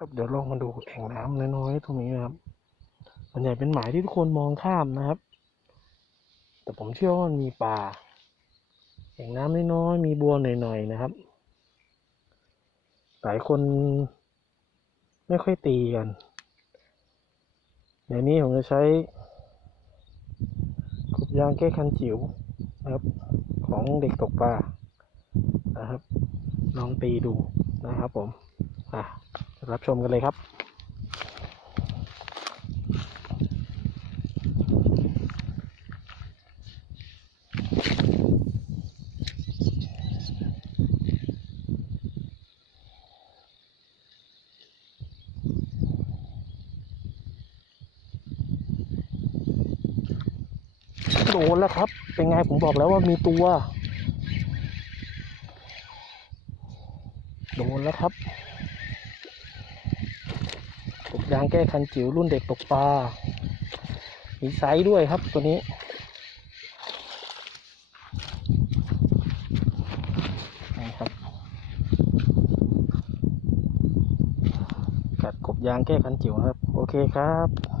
ครับเดี๋ยวลองมาดูแอ่งน้ำน้อยๆตรงนี้นะครับส่วนใหญ่เป็นหมายที่ทุกคนมองข้ามนะครับ แต่ผมเชื่อว่ามันมีปลาแอ่งน้ำน้อยๆมีบัวหน่อยๆนะครับ หลายคนไม่ค่อยตีกันเดี๋ยวนี้ผมจะใช้กบยางแก้คันจิ๋วนะครับ ของเด็กตกปลานะครับ ลองตีดูนะครับผม อะ รับชมกันเลยครับ โดนแล้วครับ เป็นไงผมบอกแล้วว่ามีตัว โดนแล้วครับ ยางแก้คันจิ๋วรุ่นเด็กตกปลา มีไซส์ด้วยครับตัวนี้นะครับกัดกบยางแก้คันจิ๋วครับ โอเคครับ